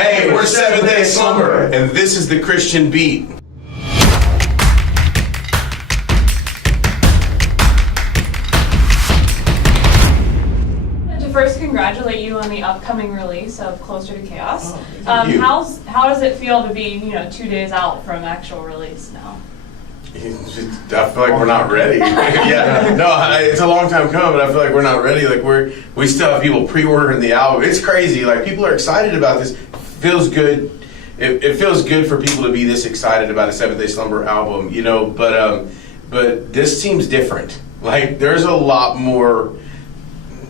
Hey, we're Seventh Day Slumber, and this is The Christian Beat. To first congratulate you on the upcoming release of Closer to Chaos. Thank you. How does it feel to be 2 days out from actual release now? I feel like we're not ready. Yeah, no, it's a long time coming, but I feel like we're not ready. Like we still have people pre-ordering the album. It's crazy. Like people are excited about this. Feels good. It feels good for people to be this excited about a Seventh Day Slumber album, But this seems different. Like there's a lot more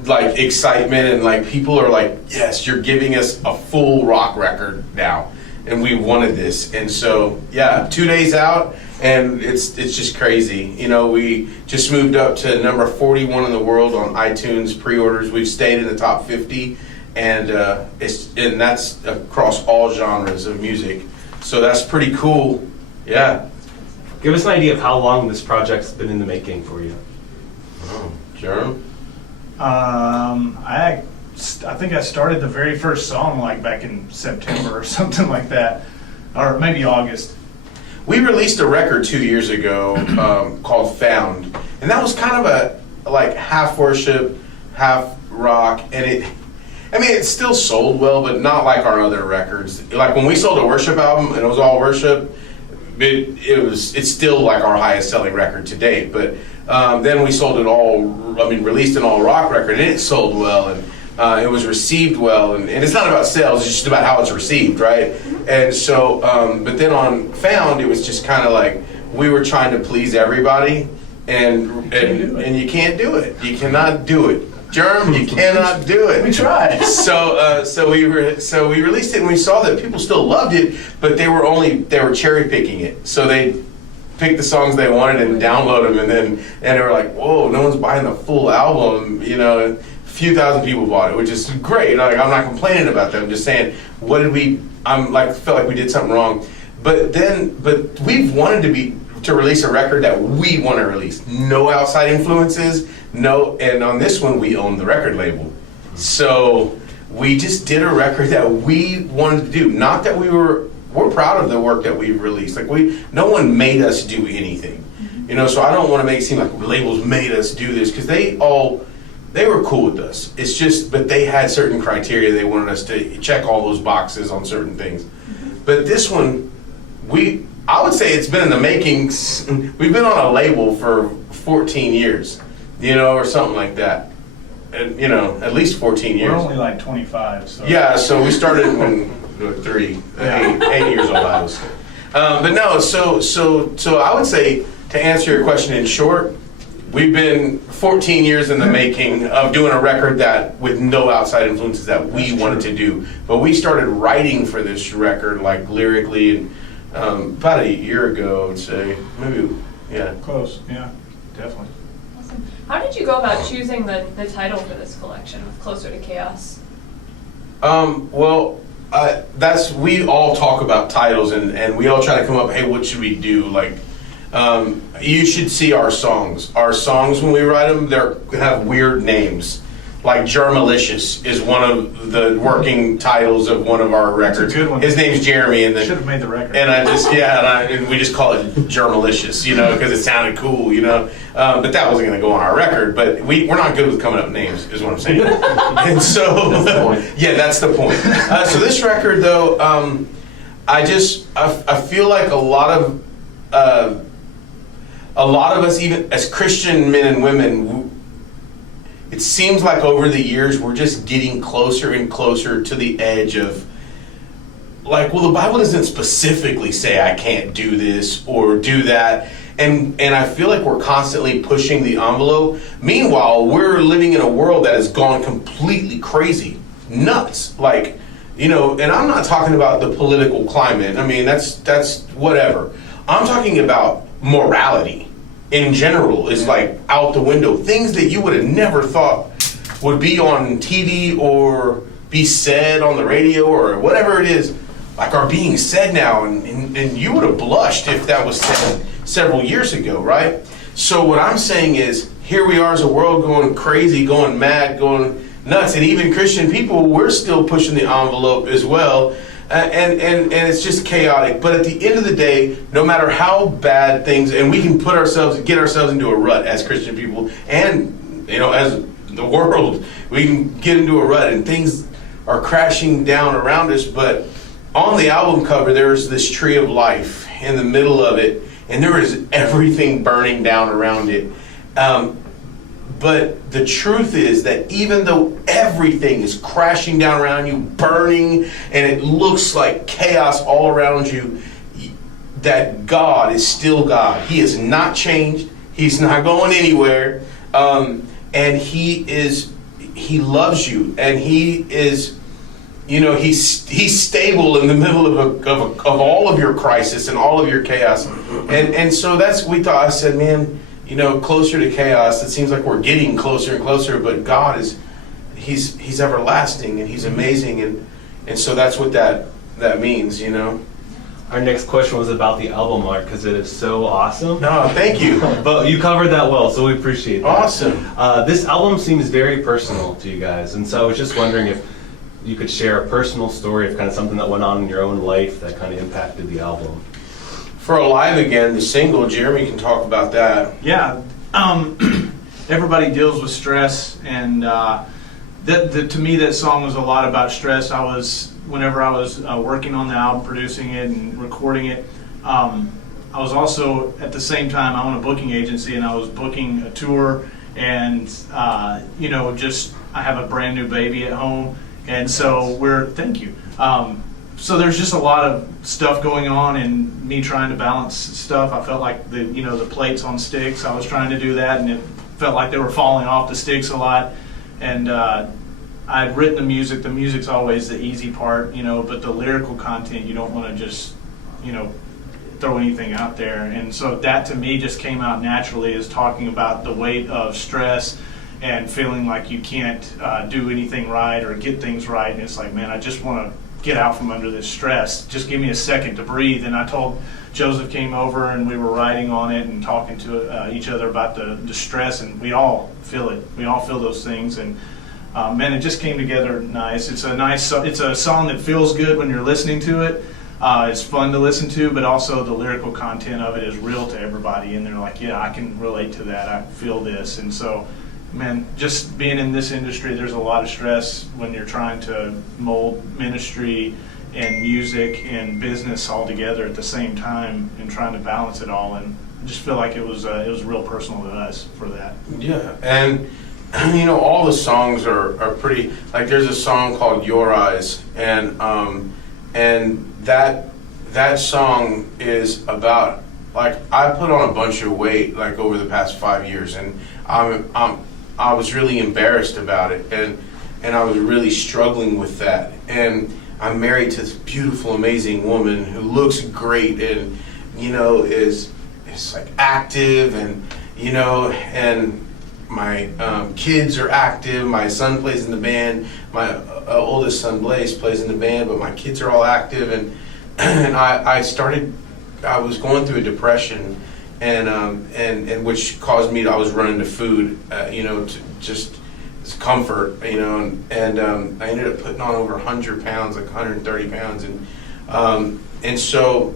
like excitement and like people are like, yes, you're giving us a full rock record now, and we wanted this. And so 2 days out. And it's just crazy. We just moved up to number 41 in the world on iTunes pre-orders. We've stayed in the top 50, and that's across all genres of music. So that's pretty cool. Yeah. Give us an idea of how long this project's been in the making for you. Oh, Jerem? I think I started the very first song like back in September or something like that, or maybe August. We released a record 2 years ago called Found, and that was kind of a like half worship, half rock, and it still sold well, but not like our other records. Like when we sold a worship album and it was all worship, it's still like our highest selling record to date. But then we sold released an all rock record, and it sold well, and it was received well, and it's not about sales, it's just about how it's received, right? And so, but then on Found, it was just kind of like we were trying to please everybody, and you can't do it. You cannot do it. Germ, you cannot do it. We tried. So we released it, and we saw that people still loved it, but they were cherry picking it. So they pick the songs they wanted and download them, and they were like, whoa, no one's buying the full album, A few thousand people bought it, which is great. Like, I'm not complaining about that. I'm just saying, felt like we did something wrong. But we've wanted to release a record that we want to release. No outside influences, and on this one we own the record label. So we just did a record that we wanted to do. Not that we're proud of the work that we've released. Like no one made us do anything. So I don't want to make it seem like labels made us do this, because they were cool with us. It's just, but they had certain criteria. They wanted us to check all those boxes on certain things. But this one, I would say it's been in the making. We've been on a label for 14 years, or something like that. And, at least 14 years. We're only like 25. So. Yeah, so we started when 8 years old I was. But no, so I would say, to answer your question in short, we've been 14 years in the making of doing a record that with no outside influences that we wanted to do. But we started writing for this record, like lyrically, about a year ago, I would say. Maybe, yeah. Close, yeah, definitely. Awesome. How did you go about choosing the title for this collection of Closer to Chaos? We all talk about titles, and we all try to come up, hey, what should we do? Like, you should see our songs. Our songs, when we write them, they have weird names. Like Germalicious is one of the working titles of one of our records. That's a good one. His name's Jeremy, and Should have made the record. and we just call it Germalicious, because it sounded cool, But that wasn't going to go on our record. But we're not good with coming up with names, is what I'm saying. And so, that's the point. Yeah, that's the point. So this record, though, I feel like a lot of us, even as Christian men and women, it seems like over the years we're just getting closer and closer to the edge of, like, well, the Bible doesn't specifically say I can't do this or do that. And I feel like we're constantly pushing the envelope. Meanwhile, we're living in a world that has gone completely crazy, nuts. Like, and I'm not talking about the political climate. I mean, that's whatever. I'm talking about morality in general is like out the window. Things that you would have never thought would be on TV or be said on the radio or whatever it is, like are being said now, and you would have blushed if that was said several years ago, right? So what I'm saying is, here we are as a world going crazy, going mad, going nuts, and even Christian people, we're still pushing the envelope as well. and it's just chaotic. But at the end of the day, no matter how bad things, and we can get ourselves into a rut as Christian people, and as the world, we can get into a rut and things are crashing down around us. But on the album cover, there's this tree of life in the middle of it, and there is everything burning down around it. But the truth is that even though everything is crashing down around you, burning, and it looks like chaos all around you, that God is still God. He has not changed. He's not going anywhere. And He loves you, and He is, He's stable in the middle of all of your crisis and all of your chaos. And so we thought, I said, man, closer to chaos, it seems like we're getting closer and closer, but God He's everlasting, and He's amazing, and so that's what that means, Our next question was about the album art, because it is so awesome. No, thank you. But you covered that well, so we appreciate that. Awesome. This album seems very personal to you guys, and so I was just wondering if you could share a personal story of kind of something that went on in your own life that kind of impacted the album. For Alive Again, the single, Jeremy can talk about that. Yeah, everybody deals with stress, and to me that song was a lot about stress. Whenever I was working on the album, producing it and recording it, I was also, at the same time, I own a booking agency, and I was booking a tour, and I have a brand new baby at home, and so thank you. So there's just a lot of stuff going on, and me trying to balance stuff. I felt like the plates on sticks, I was trying to do that, and it felt like they were falling off the sticks a lot. And I'd written the music. The music's always the easy part, but the lyrical content, you don't want to just, throw anything out there. And so that to me just came out naturally, as talking about the weight of stress and feeling like you can't do anything right or get things right. And it's like, man, I just want to get out from under this stress. Just give me a second to breathe. And I told Joseph, came over, and we were writing on it and talking to each other about the stress, and we all feel it. We all feel those things, and man, it just came together nice. It's a song that feels good when you're listening to it. It's fun to listen to, but also the lyrical content of it is real to everybody, and they're like, yeah, I can relate to that. I feel this. And so, man, just being in this industry, there's a lot of stress when you're trying to mold ministry and music and business all together at the same time, and trying to balance it all. And I just feel like it was real personal to us for that. Yeah, and all the songs are pretty. Like, there's a song called "Your Eyes," and that song is about, like, I put on a bunch of weight like over the past 5 years, and I was really embarrassed about it, and I was really struggling with that. And I'm married to this beautiful, amazing woman who looks great, and is like active, and and my kids are active. My son plays in the band. My oldest son Blaise plays in the band, but my kids are all active, and I was going through a depression, and which caused me I was running to food, to just comfort, and I ended up putting on over 100 pounds, like 130 pounds, and so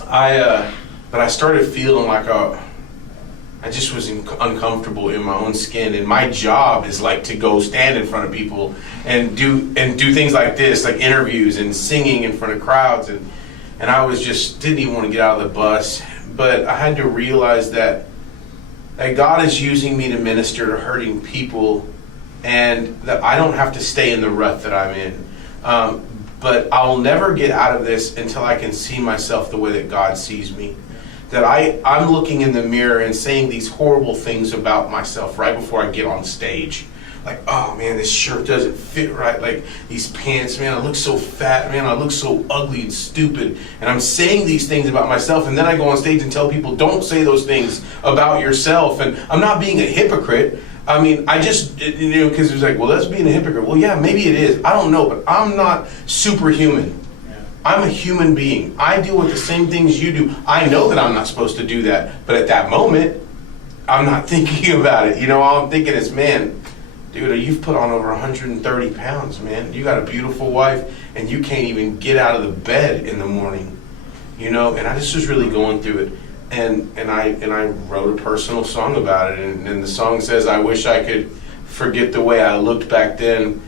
but I started feeling like I just was uncomfortable in my own skin, and my job is like to go stand in front of people and do things like this, like interviews and singing in front of crowds, and I didn't even want to get out of the bus. But I had to realize that God is using me to minister to hurting people, and that I don't have to stay in the rut that I'm in. But I'll never get out of this until I can see myself the way that God sees me. That I'm looking in the mirror and saying these horrible things about myself right before I get on stage. Like, oh man, this shirt doesn't fit right. Like, these pants, man, I look so fat, man, I look so ugly and stupid. And I'm saying these things about myself, and then I go on stage and tell people, don't say those things about yourself. And I'm not being a hypocrite. I mean, I just, because it's like, well, that's being a hypocrite. Well, yeah, maybe it is. I don't know, but I'm not superhuman. I'm a human being. I deal with the same things you do. I know that I'm not supposed to do that, but at that moment, I'm not thinking about it. All I'm thinking is, man, dude, you've put on over 130 pounds, man. You got a beautiful wife, and you can't even get out of the bed in the morning, you know. And I just was really going through it, and I wrote a personal song about it, and the song says, "I wish I could forget the way I looked back then."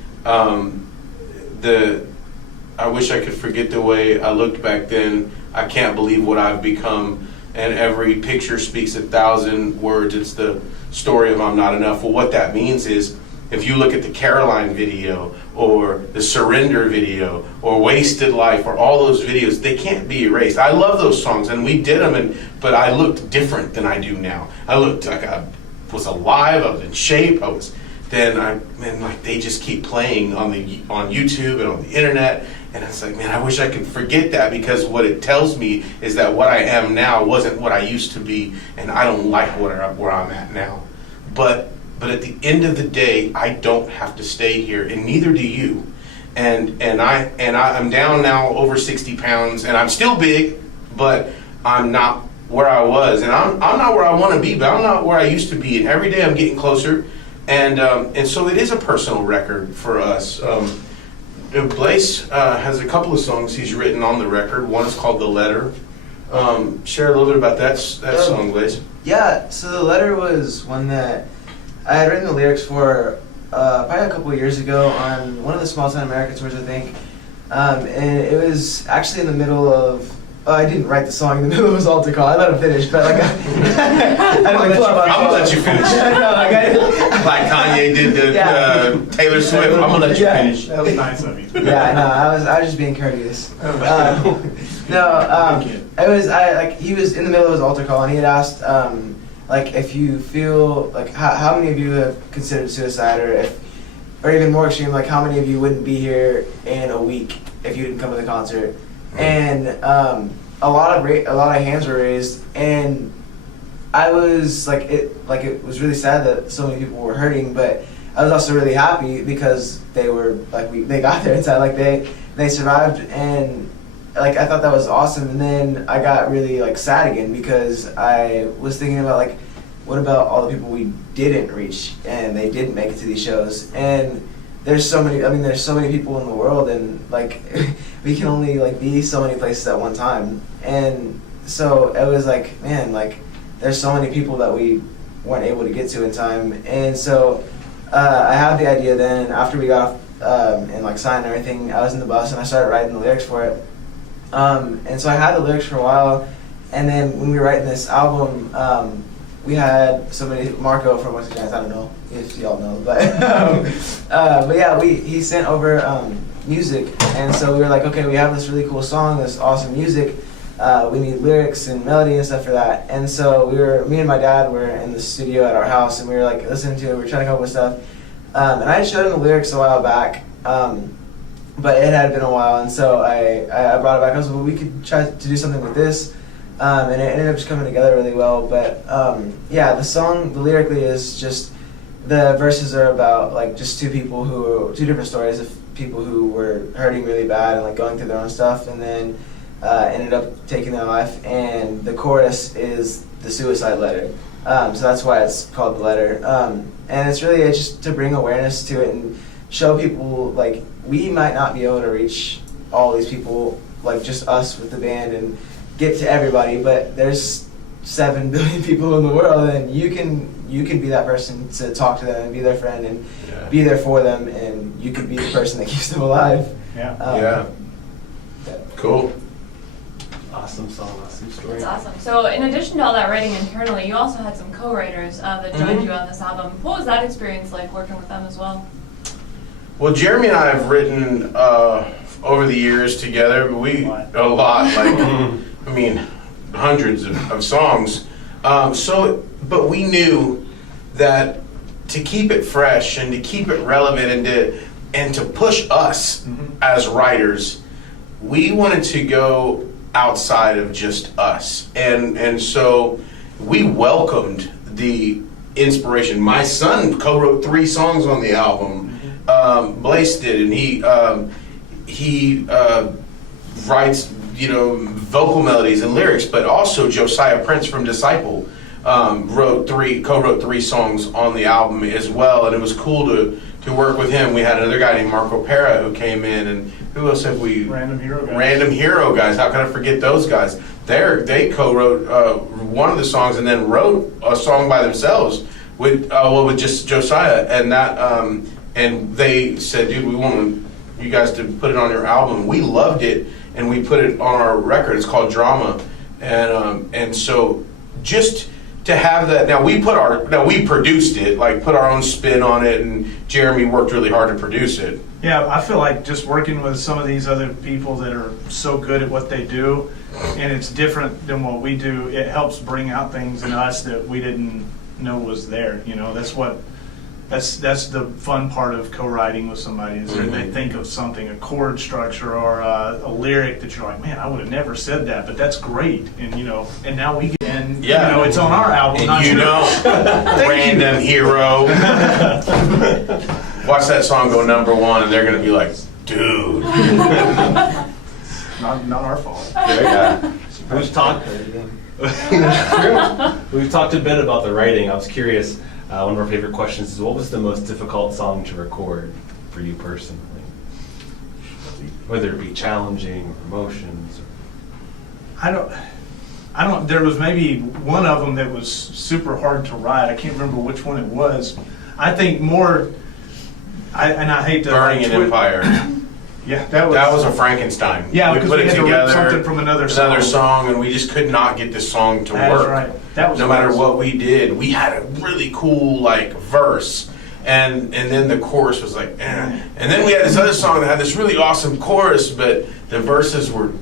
I wish I could forget the way I looked back then. I can't believe what I've become. And every picture speaks 1,000 words. It's the story of I'm not enough. Well, what that means is, if you look at the Caroline video, or the Surrender video, or Wasted Life, or all those videos, they can't be erased. I love those songs, and we did them, but I looked different than I do now. I looked like I was alive, I was in shape, they just keep playing on YouTube and on the internet, and it's like, man, I wish I could forget that, because what it tells me is that what I am now wasn't what I used to be, and I don't like where I'm at now. But at the end of the day, I don't have to stay here, and neither do you. And I'm down now over 60 pounds, and I'm still big, but I'm not where I was, and I'm not where I want to be, but I'm not where I used to be. And every day I'm getting closer, and so it is a personal record for us. Blaise has a couple of songs he's written on the record. One is called "The Letter." Share a little bit about that song, Blaise. Yeah, so The Letter was one that I had written the lyrics for probably a couple of years ago on one of the Small Town America tours, I think. And it was actually in the middle of, I didn't write the song in the middle of his altar call. I let him finish, but like, I'm gonna let you finish. Like Kanye did to Taylor Swift. I'm gonna let you finish. That was nice of you. Yeah, no, I was just being courteous. He was in the middle of his altar call, and he had asked, if you feel like how many of you have considered suicide, or even more extreme, like how many of you wouldn't be here in a week if you didn't come to the concert? And a lot of hands were raised, and I was it was really sad that so many people were hurting, but I was also really happy because they were they got there inside, they survived, and I thought that was awesome. And then I got really sad again, because I was thinking about what about all the people we didn't reach and they didn't make it to these shows? And there's so many people in the world, and we can only be so many places at one time. And so it was there's so many people that we weren't able to get to in time. And so I had the idea then, and after we got off and signed and everything, I was in the bus and I started writing the lyrics for it. And so I had the lyrics for a while, and then when we were writing this album, we had somebody, Marco from West Giants, I don't know if y'all know, but yeah, he sent over music, and so we were like, okay, we have this really cool song, this awesome music, we need lyrics and melody and stuff for that. And so me and my dad were in the studio at our house, and we were listening to it, we were trying to come up with stuff, and I had showed him the lyrics a while back, but it had been a while, and so I brought it back. I was like, well, we could try to do something with this, and it ended up just coming together really well. But the song, lyrically, is just, the verses are about just two different stories of people who were hurting really bad and going through their own stuff, and then ended up taking their life. And the chorus is the suicide letter, so that's why it's called The Letter. And it's just to bring awareness to it and show people we might not be able to reach all these people, just us with the band, and get to everybody, but there's 7 billion people in the world, and you can be that person to talk to them and be their friend and be there for them, and you could be the person that keeps them alive. Yeah. Cool. Awesome song, awesome story. That's awesome. So in addition to all that writing internally, you also had some co-writers that joined you on this album. What was that experience like, working with them as well? Well, Jeremy and I have written over the years together. A lot, hundreds of songs. But we knew that to keep it fresh and to keep it relevant and to push us as writers, we wanted to go outside of just us, and so we welcomed the inspiration. My son co-wrote 3 songs on the album. Blaise did, and he writes vocal melodies and lyrics, but also Josiah Prince from Disciple co-wrote three songs on the album as well, and it was cool to work with him. We had another guy named Marco Pera who came in, and who else have we? Random Hero guys. Random Hero guys. How can I forget those guys? They co-wrote one of the songs and then wrote a song by themselves with just Josiah, and that and they said, dude, we want you guys to put it on your album. We loved it, and we put it on our record. It's called Drama, and so just to have that. Now we produced it, like put our own spin on it, and Jeremy worked really hard to produce it. Yeah, I feel like just working with some of these other people that are so good at what they do, and it's different than what we do, it helps bring out things in us that we didn't know was there. You know, that's the fun part of co-writing with somebody is that they think of something, a chord structure or a lyric that you're like, man, I would have never said that, but that's great. And and now we can, it's on our album. And not Random Hero. Watch that song go number one, and they're gonna be like, dude. not our fault. We've talked a bit about the writing. I was curious. One of our favorite questions is, what was the most difficult song to record for you personally? Whether it be challenging or emotions. I don't. There was maybe one of them that was super hard to write. I can't remember which one it was. I think more. I hate to. Burning an Empire. Yeah, that was a Frankenstein. Yeah, we because put we it had together. to rip something from another song, and we just could not get this song to That's work. right. That was no matter what we did. We had a really cool verse, and then the chorus was like, eh. And then we had this other song that had this really awesome chorus, but the verses were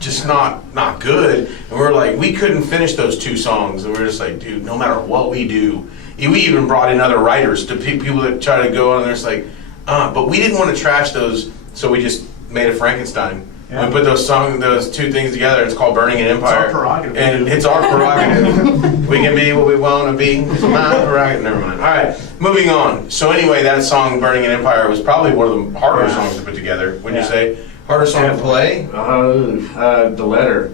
just not good. And we're like, we couldn't finish those two songs, and we're just like, dude, no matter what we do. We even brought in other writers to people that try to go on there. It's like, but we didn't want to trash those, so we just made a Frankenstein. Yeah. We put those two things together. It's called Burning an Empire. It's our prerogative. And it's our prerogative. We can be what we want to be. It's my prerogative. Never mind. All right, moving on. So anyway, that song, Burning an Empire, was probably one of the harder songs to put together. Wouldn't you say? Harder song to play? The Letter.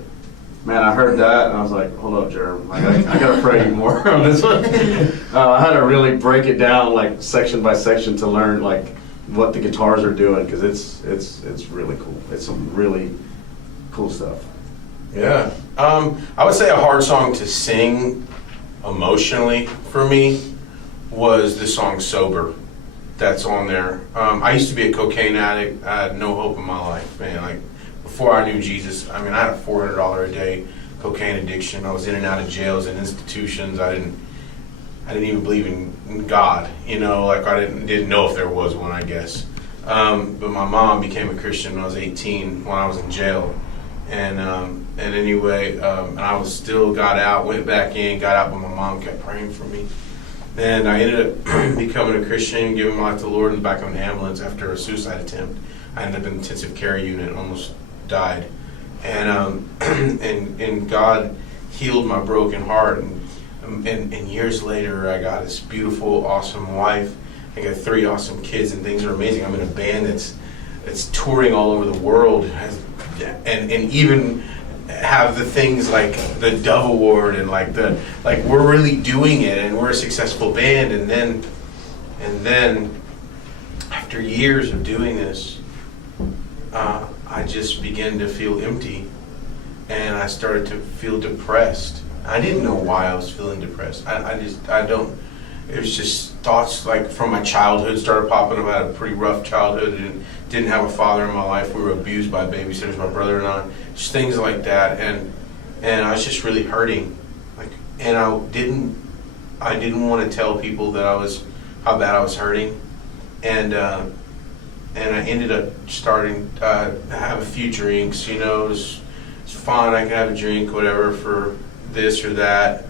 Man, I heard that and I was like, hold up, Jeremy. I gotta pray more on this one. I had to really break it down section by section to learn what the guitars are doing, because it's really cool. It's some really cool stuff. Yeah. I would say a hard song to sing emotionally for me was the song Sober that's on there. I used to be a cocaine addict. I had no hope in my life, man. Before I knew Jesus, I had a $400 a day cocaine addiction. I was in and out of jails and institutions. I didn't even believe in God, I didn't know if there was one, I guess. But my mom became a Christian when I was 18, when I was in jail. And anyway, and I was still got out, went back in, got out, but my mom kept praying for me. Then I ended up becoming a Christian, giving my life to the Lord in the back of an ambulance after a suicide attempt. I ended up in the intensive care unit, almost died. And God healed my broken heart. And years later, I got this beautiful, awesome wife. I got 3 awesome kids, and things are amazing. I'm in a band that's touring all over the world, and even have the things like the Dove Award and we're really doing it, and we're a successful band. And then after years of doing this, I just began to feel empty, and I started to feel depressed. I didn't know why I was feeling depressed. It was just thoughts from my childhood started popping up. I had a pretty rough childhood and didn't have a father in my life. We were abused by babysitters, my brother and I, just things like that. And I was just really hurting. And I didn't want to tell people that how bad I was hurting. And I ended up starting to have a few drinks, it's fun. I can have a drink, whatever, for this or that.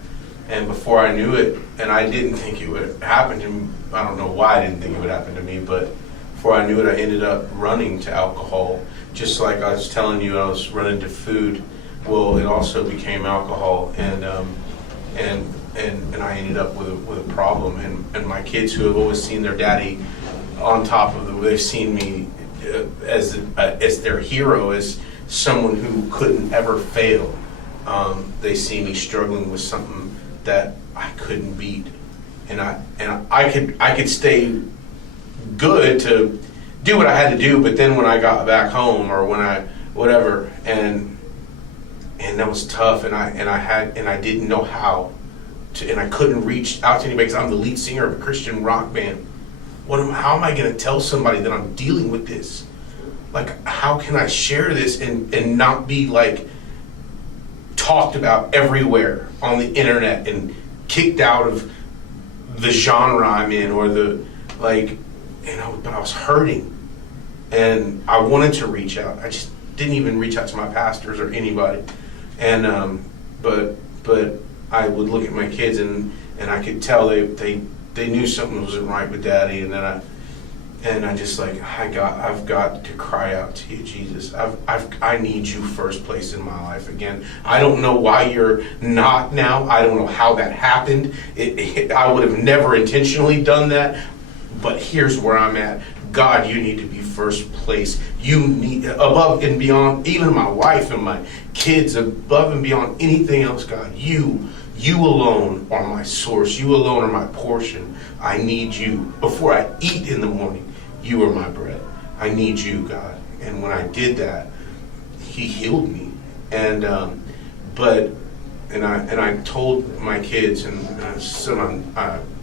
And before I knew it, and I didn't think it would happen to me, I don't know why I didn't think it would happen to me, but before I knew it, I ended up running to alcohol. Just like I was telling you, I was running to food. Well, it also became alcohol, and I ended up with a problem. And my kids, who have always seen their daddy on top of they've seen me as their hero, as someone who couldn't ever fail. They see me struggling with something that I couldn't beat, and I could stay good to do what I had to do, but then when I got back home or when I whatever, and that was tough, and I didn't know how to, and I couldn't reach out to anybody because I'm the lead singer of a Christian rock band. How am I going to tell somebody that I'm dealing with this? Like, how can I share this and not be like talked about everywhere on the internet and kicked out of the genre I'm in, or the like, but I was hurting and I wanted to reach out. I just didn't even reach out to my pastors or anybody. And but I would look at my kids and I could tell they knew something wasn't right with Daddy, and then I just like, I've got to cry out to you, Jesus. I need you first place in my life again. I don't know why you're not now. I don't know how that happened. I would have never intentionally done that, but here's where I'm at. God, you need to be first place. You need, above and beyond, even my wife and my kids, above and beyond anything else, God, you alone are my source. You alone are my portion. I need you. Before I eat in the morning, you are my bread. I need you, God. And when I did that, he healed me. And I told my kids, and some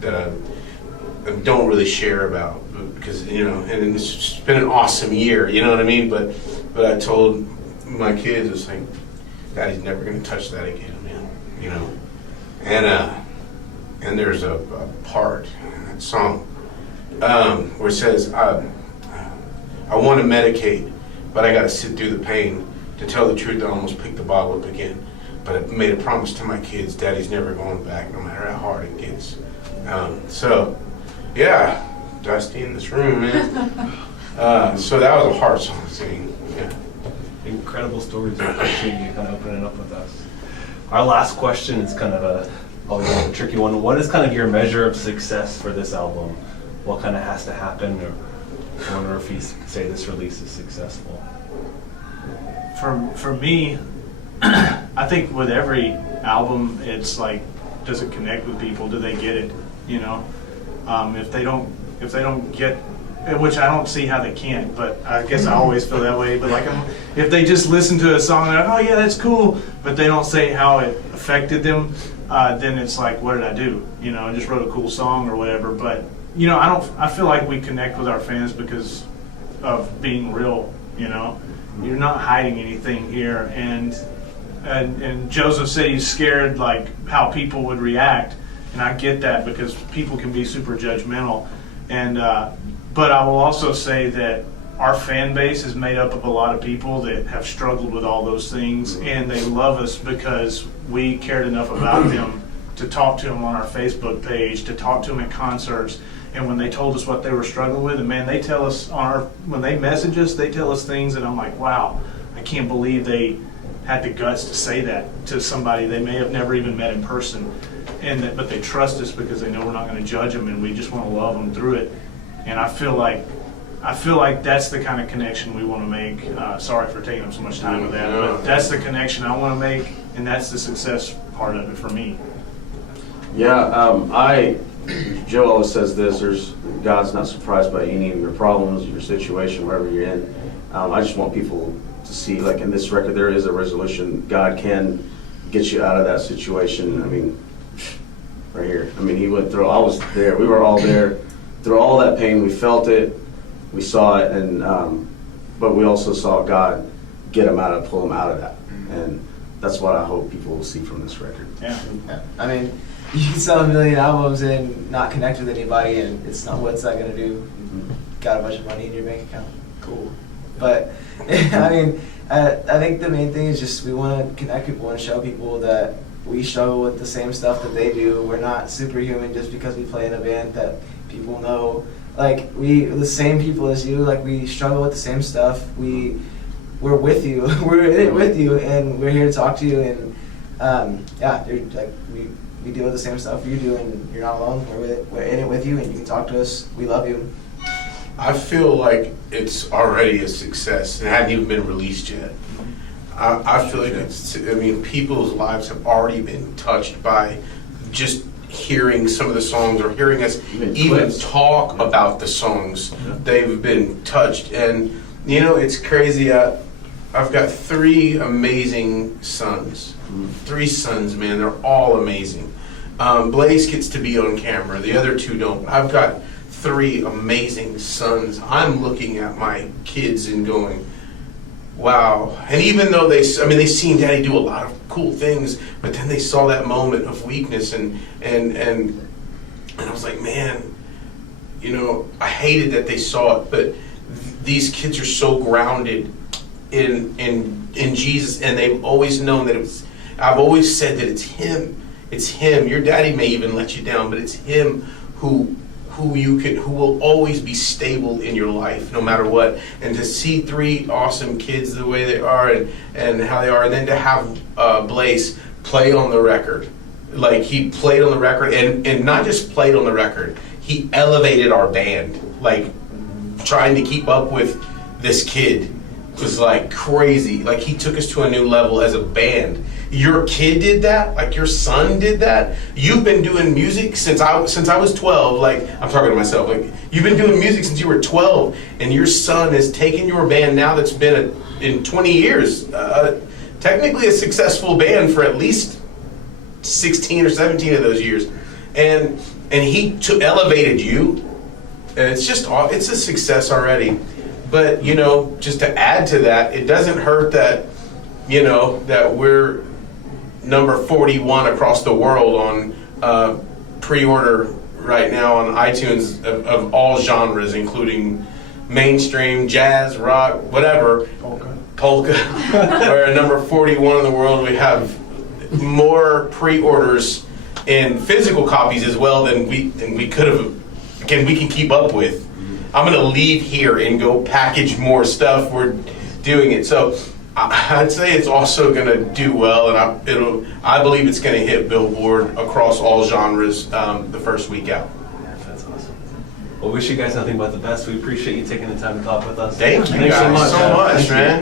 that I don't really share about, because and it's been an awesome year, you know what I mean? But I told my kids, it's like, Daddy's never going to touch that again, man. And there's a part in that song where it says, I want to medicate, but I got to sit through the pain. To tell the truth, I almost picked the bottle up again. But I made a promise to my kids, Daddy's never going back, no matter how hard it gets. So, yeah, Dusty in this room, man. So that was a hard song to sing. Yeah. Incredible stories. I appreciate you kind of opening up with us. Our last question is kind of always a tricky one. What is kind of your measure of success for this album? What kind of has to happen, or I wonder if you say this release is successful? For me, I think with every album, it's like, does it connect with people? Do they get it? If they don't get, which I don't see how they can't, but I guess I always feel that way. But like, if they just listen to a song and they're like, oh yeah, that's cool, but they don't say how it affected them, then it's like, what did I do? I just wrote a cool song or whatever. But I feel like we connect with our fans because of being real. You're not hiding anything here, and Joseph said he's scared like how people would react, and I get that because people can be super judgmental. And but I will also say that our fan base is made up of a lot of people that have struggled with all those things, and they love us because we cared enough about them to talk to them on our Facebook page, to talk to them at concerts. And when they told us what they were struggling with, and man, they tell us when they message us, they tell us things that I'm like, wow, I can't believe they had the guts to say that to somebody they may have never even met in person. But they trust us because they know we're not going to judge them, and we just want to love them through it. And I feel like that's the kind of connection we want to make. Sorry for taking up so much time with that, but that's the connection I want to make, and that's the success part of it for me. Yeah, Joe always says this, God's not surprised by any of your problems, your situation, wherever you're in. I just want people to see, like in this record, there is a resolution. God can get you out of that situation. I mean, right here. I mean, he went through, I was there, we were all there, through all that pain, we felt it, we saw it, and but we also saw God get him out, pull him out of that. And that's what I hope people will see from this record. Yeah. I mean, you can sell 1 million albums and not connect with anybody, and what's that going to do? Got a bunch of money in your bank account. Cool. But, I mean, I think the main thing is just we want to connect people and show people that we struggle with the same stuff that they do. We're not superhuman just because we play in a band that people know. Like, we're the same people as you. Like, we struggle with the same stuff. We're with you. We're in it with you, and we're here to talk to you. And, we deal with the same stuff you do, and you're not alone. We're in it with you, and you can talk to us. We love you. I feel like it's already a success. It hadn't even been released yet. I feel like people's lives have already been touched by just hearing some of the songs or hearing us Even even clips. talk about the songs. Yeah. They've been touched. And, you know, it's crazy. I've got 3 amazing sons. 3 sons, man. They're all amazing. Blaise gets to be on camera. The other 2 don't. I've got 3 amazing sons. I'm looking at my kids and going, wow. And even though they seen Daddy do a lot of cool things, but then they saw that moment of weakness and I was like, man, you know, I hated that they saw it, but these kids are so grounded in Jesus, and they've always known that I've always said that it's Him. It's Him. Your daddy may even let you down, but it's Him who will always be stable in your life, no matter what. And to see 3 awesome kids the way they are and how they are, and then to have Blaise play on the record. Like, he played on the record, and not just played on the record, he elevated our band. Like, trying to keep up with this kid was like crazy. Like, he took us to a new level as a band. Your kid did that? Like, your son did that? You've been doing music since I was 12. Like, I'm talking to myself. Like, you've been doing music since you were 12, and your son has taken your band now that's been in 20 years. Technically a successful band for at least 16 or 17 of those years. And he elevated you. And it's a success already. But, you know, just to add to that, it doesn't hurt that, you know, that we're number 41 across the world on pre-order right now on iTunes of all genres, including mainstream, jazz, rock, whatever. Polka. We're number 41 in the world. We have more pre-orders in physical copies as well than we could have. We can keep up with. I'm going to leave here and go package more stuff. We're doing it. So I'd say it's also going to do well, and I believe it's going to hit Billboard across all genres the first week out. Yeah, that's awesome. Well, wish you guys nothing but the best. We appreciate you taking the time to talk with us. Thank you Thanks so guys much. so much, Thank you. man.